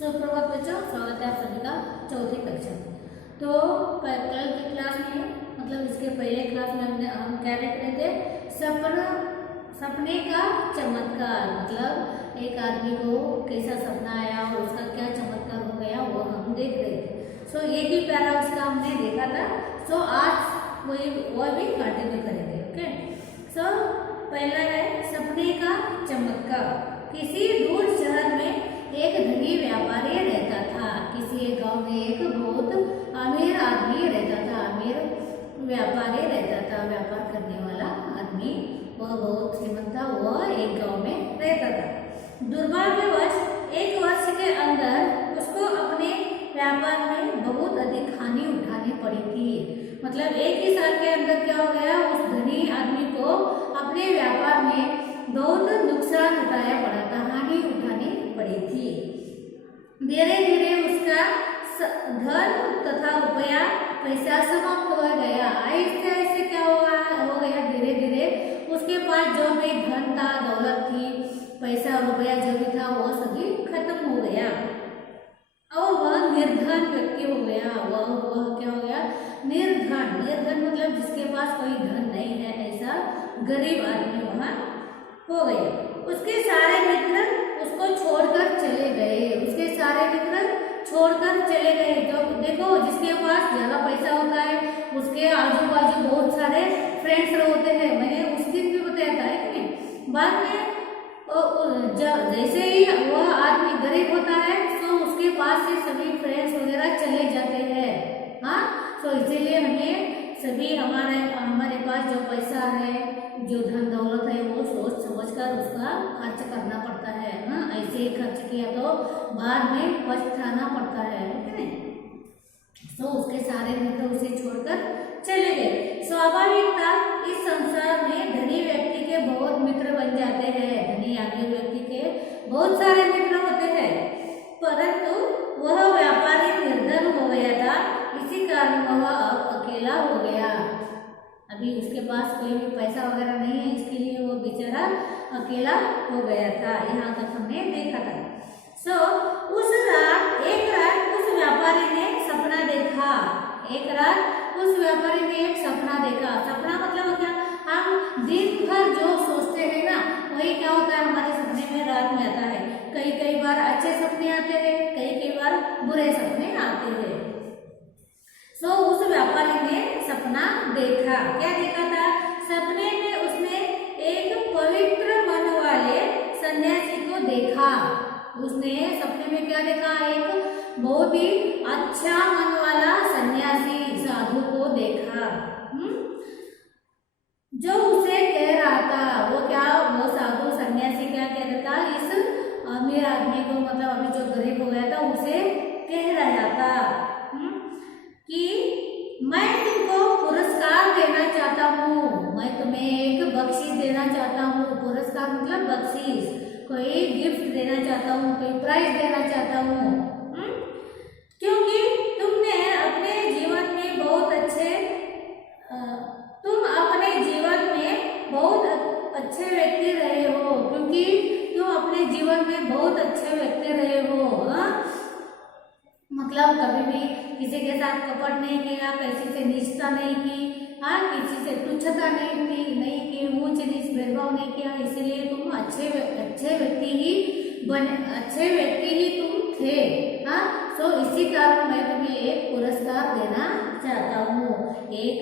सुप्रभात बच्चों, स्वागत है आप सभी का चौथी कक्षा में। तो कल की क्लास में मतलब इसके पहले क्लास में हम क्या देख रहे थे, सपने का चमत्कार। मतलब एक आदमी को कैसा सपना आया और उसका क्या चमत्कार हो गया वो हम देख रहे थे। सो एक ही पैरा उसका हमने देखा था। सो आज वो भी कंटिन्यू करेंगे। ओके। सो पहला है सपने का चमत्कार। किसी दूर शहर में एक धनी व्यापारी रहता था। किसी एक गांव में एक बहुत अमीर आदमी रहता था। अमीर व्यापारी रहता था, व्यापार करने वाला आदमी। वह बहुत श्रीमंत था। वह एक गांव में रहता था। दुर्भाग्यवश एक वर्ष के अंदर उसको अपने व्यापार में बहुत अधिक हानि उठानी पड़ी थी। मतलब एक ही साल के अंदर क्या हो गया, उस धनी आदमी को अपने व्यापार में बहुत नुकसान उठाया पड़ा था, हानि उठानी पड़ी थी। धीरे धीरे उसका धन तथा रुपया पैसा समाप्त हो गया। ऐसे ऐसे क्या हो गया, धीरे धीरे उसके पास जो भी धन था, दौलत थी, पैसा रुपया जो भी था वो सभी खत्म हो गया और वह निर्धन व्यक्ति हो गया। वह क्या हो गया, निर्धन। निर्धन मतलब जिसके पास कोई धन नहीं है, ऐसा गरीब आदमी वहाँ हो गया। उसके सारे मित्र उसको छोड़कर चले गए। उसके सारे मित्र छोड़कर चले गए। जो देखो, जिसके पास ज्यादा पैसा होता है उसके आजू बाजू बहुत सारे फ्रेंड्स होते हैं। मैंने उस दिन भी बताया था कि बाद में जैसे ही वह आदमी गरीब होता है तो उसके पास से सभी फ्रेंड्स वगैरह चले जाते हैं। हाँ, तो इसीलिए हमें सभी हमारे पास जो पैसा है, जो धन दौलत है, वो सोच समझकर उसका खर्च करना पड़ता है। हाँ, ऐसे ही खर्च किया तो बाद में पछताना पड़ता है कि नहीं। तो उसके सारे मित्र उसे छोड़कर चले गए। स्वाभाविक था, इस संसार में धनी व्यक्ति के बहुत मित्र बन जाते हैं। धनी आदमी व्यक्ति के बहुत सारे मित्र होते हैं, परंतु वह व्यापारी निर्धन हो गया था। इसी कारण वह अब अकेला हो गया। अभी उसके पास कोई भी पैसा वगैरह नहीं है, इसके लिए वो बेचारा अकेला हो गया था। यहाँ तक हमने देखा था। एक रात उस व्यापारी ने सपना देखा। एक रात उस व्यापारी ने एक सपना देखा। सपना मतलब क्या, हम दिन भर जो सोचते हैं ना, वही क्या होता है हमारे सपने में रात में आता है। कई बार अच्छे सपने आते हैं, कई बार बुरे सपने आते हैं। उस व्यापारी ने सपना देखा। क्या देखा था? सपने में उसने एक पवित्र मन वाले सन्यासी को देखा। उसने सपने में क्या देखा? एक बहुत ही अच्छा मन वाला सन्यासी साधु को देखा, जो उसे कह रहा था। वो साधु सन्यासी क्या कह रहा था? इस अमीर आदमी को, मतलब अभी जो गरीब हो गया था, उसे कह रहा था कि मैं तुमको पुरस्कार देना चाहता हूँ। मैं तुम्हें एक बख्शीश देना चाहता हूँ। पुरस्कार मतलब बख्शीश, कोई गिफ्ट देना चाहता हूँ, कोई प्राइज देना चाहता हूँ। क्योंकि तुमने अपने जीवन में बहुत अच्छे व्यक्ति रहे हो। क्योंकि तुम अपने जीवन में बहुत अच्छे व्यक्ति रहे हो। मतलब कभी भी किसी के साथ कपट नहीं किया, किसी से नीचता नहीं की, हाँ, किसी से तुच्छता नहीं की, ऊंच नीच भेदभाव नहीं किया। इसीलिए तुम अच्छे व्यक्ति ही तुम थे। हाँ, तो इसी कारण मैं तुम्हें एक पुरस्कार देना चाहता हूँ, एक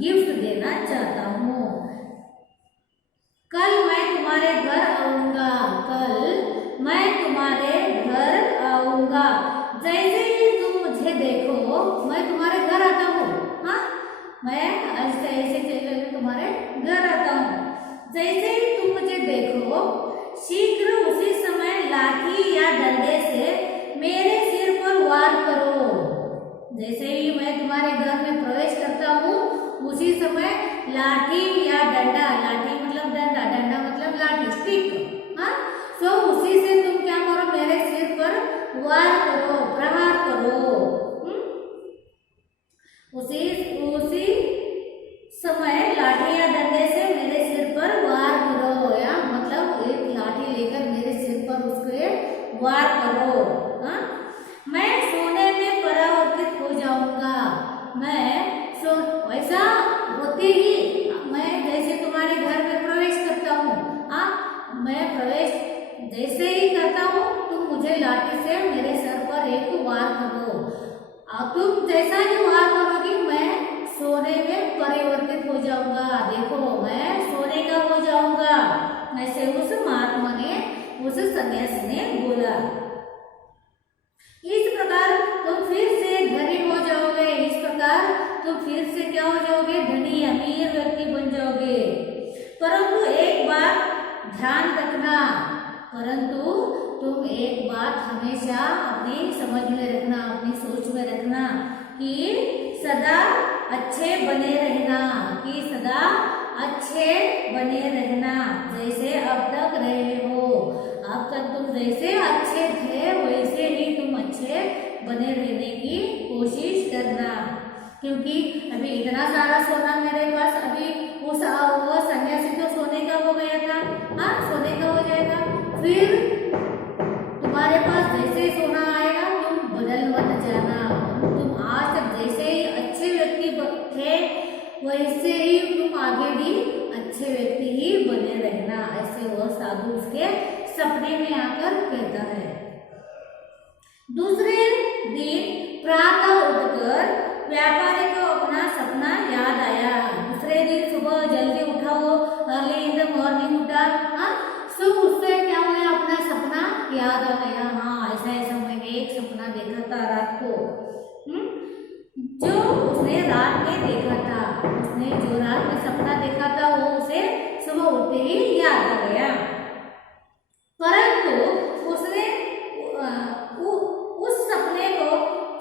गिफ्ट देना चाहता हूँ। कल मैं तुम्हारे घर आऊंगा। जैसे ही तुम मुझे देखो, मैं तुम्हारे घर आता हूँ। हाँ, मैं ऐसे तुम्हारे घर आता हूँ। जैसे ही तुम मुझे देखो, शीघ्र उसी समय लाठी या डंडे से मेरे सिर पर वार करो। जैसे ही मैं तुम्हारे घर में प्रवेश करता हूँ, उसी समय लाठी या डंडा, लाठी मतलब डंडा, डंडा मतलब लाठी, स्टिक। हाँ, तो उसी से तुम क्या करो, मेरे सिर पर वार करो, प्रहार करो। उसी समय लाठी या डंडे से मेरे सिर पर वार करो, या मतलब एक लाठी लेकर मेरे सिर पर उसके वार करो। प्रवेश जैसे ही करता हूँ तुम मुझे लाठी से मेरे सर पर एक वार करो। तुम जैसा ही वार करोगी मैं सोने में परिवर्तित हो जाऊंगा। देखो मैं सोने का हो जाऊंगा, ऐसे उस महात्मा ने, उस सन्यासी ने बोला। इस प्रकार तुम फिर से धनी हो जाओगे। इस प्रकार तुम फिर से क्या हो जाओगे? धनी अमीर व्यक्ति बन जाओगे। परंतु एक बात ध्यान रखना, परंतु तुम एक बात हमेशा अपनी समझ में रखना, अपनी सोच में रखना कि सदा अच्छे बने रहना, कि सदा अच्छे बने रहना जैसे अब तक रहे हो। अब तक तुम जैसे अच्छे थे वैसे ही तुम अच्छे बने रहने की कोशिश करना। क्योंकि अभी इतना सारा सोना मेरे पास, अभी वो सन्यासी तो सोने का हो गया था, हाँ सोने का हो जाएगा। फिर तुम्हारे पास जैसे सोना आएगा तुम बदल मत जाना। तुम आज तक जैसे ही अच्छे व्यक्ति थे वैसे ही तुम आगे भी अच्छे व्यक्ति ही बने रहना। ऐसे वो साधु उसके सपने में आकर कहता है। दूसरे दिन प्रातः उठकर व्यापारी को अपना सपना याद आया। दूसरे दिन सुबह जल्दी उठा, वो अर्ली इन द मॉर्निंग उठा, हाँ सो उससे क्या हुआ? अपना सपना याद आ गया। हाँ ऐसा ऐसा मैंने एक सपना देखा था रात को, जो उसने रात में देखा था। उसने जो रात में सपना देखा था वो उसे सुबह उठते ही याद आ गया। परंतु उसने उस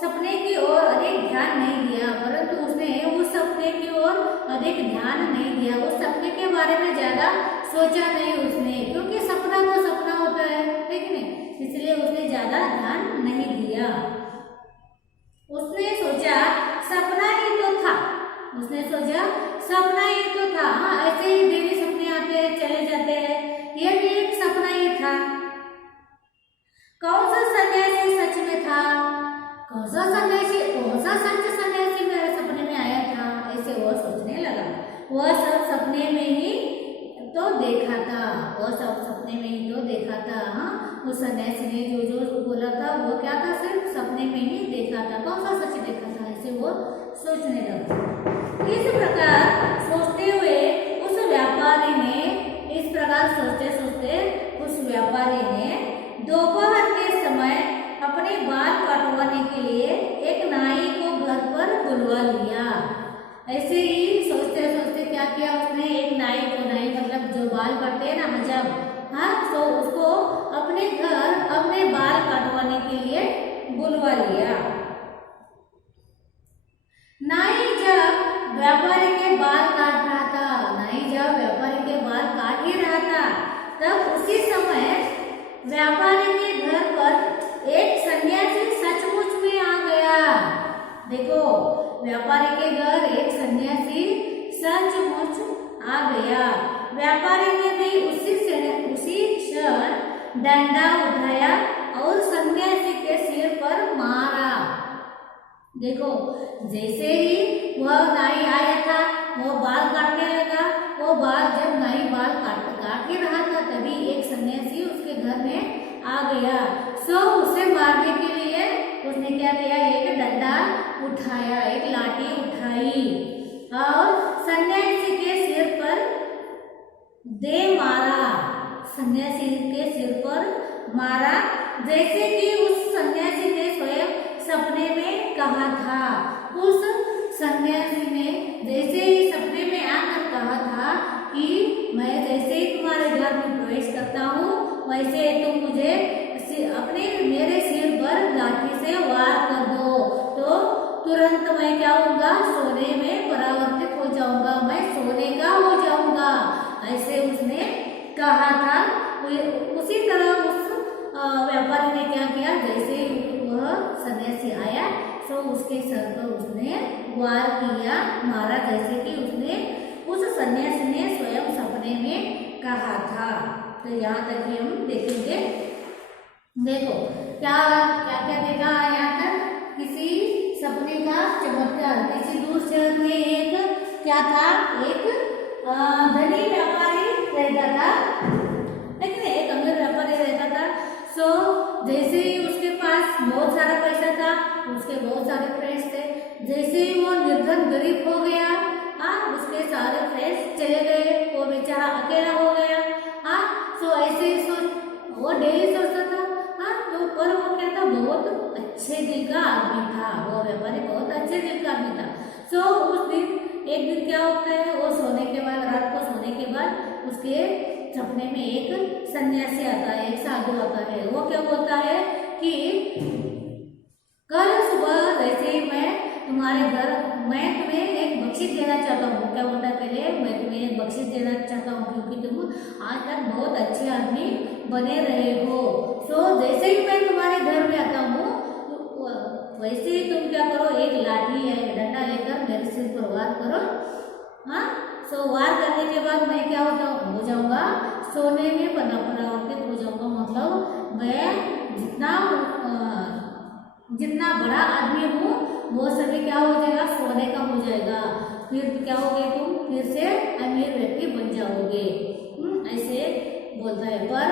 सपने की ओर अधिक ध्यान नहीं दिया। परंतु उसने उस सपने की ओर अधिक ध्यान नहीं दिया। उस सपने के बारे में ज्यादा सोचा नहीं उसने, क्योंकि सपना तो सपना होता है कि नहीं, इसलिए उसने ज्यादा ध्यान नहीं दिया। उसने सोचा सपना ही तो था, उसने सोचा सपना ही तो था। हाँ ऐसे ही डेली सपने आते हैं चले जाते हैं, ये भी एक सपना ही था। कौन सा सन्यासी सच में था? कौन सा सच सन्यासी मेरे सपने में आया था? ऐसे वो सोचने लगा। वह सब सपने में ही तो देखा था, वह सब सपने में ही तो देखा था। हाँ उस सन्यासी ने जो जो बोला था वो क्या था? सिर्फ सपने में ही देखा था। कौन सा सच देखा था? ऐसे वो सोचने लगा। इस प्रकार सोचते हुए उस व्यापारी ने, इस प्रकार सोचते सोचते उस व्यापारी ने दोपहर के समय अपने बाल कटवाने के लिए एक नाई को घर पर बुलवा लिया। ऐसे ही सोचते सोचते क्या किया उसने? एक नाई को, नाई मतलब जो बाल काटते हैं ना जब, हाँ तो उसको अपने घर अपने बाल कटवाने के लिए बुलवा लिया। नाई जब व्यापारी के बाल काट रहा था, नाई जब व्यापारी के बाल काट ही रहा था, तब उसी समय व्यापारी के घर पर एक सन्यासी सचमुच में आ गया। देखो व्यापारी के घर एक सन्यासी सचमुच आ गया। व्यापारी ने भी उसी क्षण डंडा उठाया और सन्यासी के सिर पर मारा। देखो जैसे ही वह नाई आया था वो बाल काटने लगा। वो बाल, जब नाई बाल काट ही रहा था तभी एक सन्यासी उसके घर में आ गया। सो उसे मारने के लिए उसने क्या किया? एक डंडा उठाया, एक लाठी उठाई और सन्यासी के सिर पर दे मारा। सन्यासी के सिर पर मारा जैसे कि उस सन्यासी ने स्वयं सपने में कहा था। उस सन्यासी ने जैसे ही सपने में आकर कहा था कि मैं जैसे ही तुम्हारे घर में प्रवेश करता हूँ वैसे तुम मुझे अपने मेरे सिर पर लाठी से वार कर दो, तो तुरंत मैं क्या होऊंगा? सोने में परावर्तित हो जाऊंगा, मैं सोने का हो जाऊंगा। ऐसे उसने कहा था। उसी तरह उस व्यापारी ने क्या किया? जैसे वह सन्यासी आया तो उसके सर पर उसने वार किया, मारा, जैसे कि उसने उस सन्यासी ने स्वयं सपने में कहा था। तो यहाँ तक ही हम देखेंगे। देखो क्या क्या क्या देखा यहाँ तक? किसी सपने का चमत्कार। किसी दूर शहर में एक क्या था? एक धनी व्यापारी रहता था, लेकिन एक सो जैसे ही उसके पास बहुत सारा पैसा था, उसके बहुत सारे फ्रेंड्स थे, जैसे ही वो निर्धन गरीब हो गया, उसके सारे फ्रेंड्स चले गए, वो बेचारा अकेला हो गया। सो ऐसे ही वो डेली सोचता था। तो पर वो क्या था, बहुत अच्छे दिल का आदमी था, वो व्यापारी बहुत अच्छे दिल का आदमी था। सो उस दिन एक दिन क्या होता है, वो सोने के बाद, रात को सोने के बाद उसके सपने में एक सन्यासी आता है, एक साधु आता है। वो क्या बोलता है कि कल सुबह जैसे ही मैं तुम्हारे घर, मैं तुम्हें एक बख्शिश देना चाहता हूँ। क्या बोलता है पहले, मैं तुम्हें एक बख्शिश देना चाहता हूँ क्योंकि तुम आज तक बहुत अच्छे आदमी बने रहे हो। सो जैसे ही मैं तुम्हारे घर में आता हूँ, तो वैसे ही तुम क्या करो, एक लाठी या एक डंडा लेकर मेरे सिर पर वार करो। सो वार करने के बाद मैं क्या हो जाऊंगा, सोने में परावर्तित हो जाऊंगा। मतलब मैं जितना बड़ा आदमी हूँ वो सभी क्या हो जाएगा, सोने का हो जाएगा। फिर क्या होगे, तुम फिर से अमीर व्यक्ति बन जाओगे। ऐसे बोलता है। पर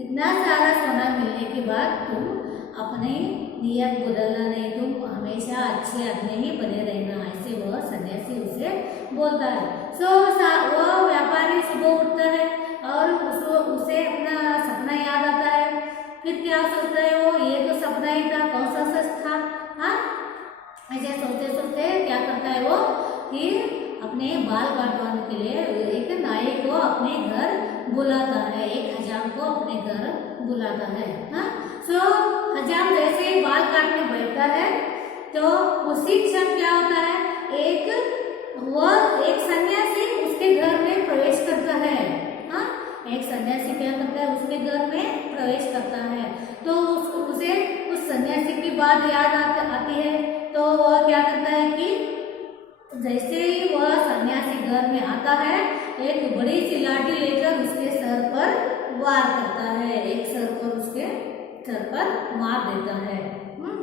इतना सारा सोना मिलने के बाद तुम अपनी नियत बदलना नहीं, तुम हमेशा अच्छे आदमी ही बने रहना। ऐसे वह सन्यासी उसे बोलता है। सो वह व्यापारी सुबह उठता है और उसे अपना सपना याद आता है। फिर क्या सोचता है वो, ये तो सपना ही था, कौन सा सच था। ऐसे सोचते सोचते क्या करता है वो कि अपने बाल काटवाने के लिए एक नाई को अपने घर बुलाता है, एक हजाम को अपने घर बुलाता है। सो हजाम जैसे ही बाल काटने बैठता है तो उसी क्षण क्या होता है, एक सन्यासी उसके घर में प्रवेश करता है। एक सन्यासी क्या करता है, उसके घर में प्रवेश करता है। तो उसे उस सन्यासी की बात याद आती है। तो वह क्या करता है कि जैसे ही वह सन्यासी घर में आता है, एक बड़ी सी लाठी लेकर उसके सर पर वार करता है, एक सर पर उसके सर पर मार देता है।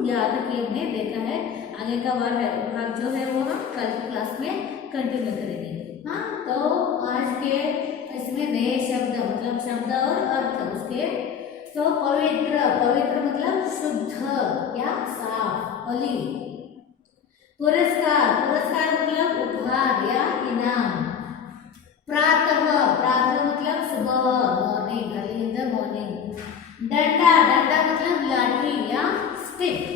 याद कि हमने देखा है। आगे का भाग जो है वो हम कल की क्लास में कंटिन्यू करेंगे। तो आज के इसमें नए शब्द, मतलब शब्द और अर्थ उसके। तो पवित्र मतलब शुद्ध या साफ, अली। पुरस्कार मतलब उपहार या इनाम। प्रातः मतलब सुबह, morning, early in the morning. डंडा मतलब लाठी या स्टिक।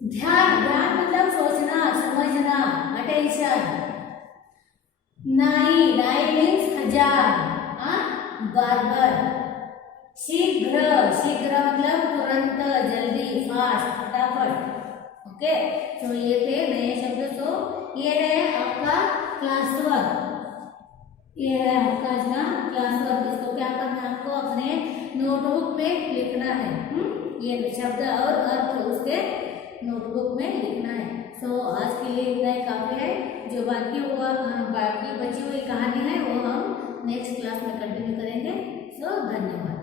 ध्यान मतलब सोचना, समझना, अटेंशन। नाई मीन्स हजार, बार्बर। शीघ्र मतलब तुरंत, जल्दी, फास्ट, फटाफट। ओके, तो ये थे नए शब्द। तो ये रहे आपका क्लास वर्क, ये है आपका क्लास वर्क। इसको क्या करना है, आपको अपने नोटबुक में लिखना है। ये शब्द और अर्थ उसके नोटबुक में लिखना है। सो आज के लिए इतना ही काफी है। जो बाकी बची हुई कहानी है वो हम नेक्स्ट क्लास में कंटिन्यू करेंगे। सो धन्यवाद।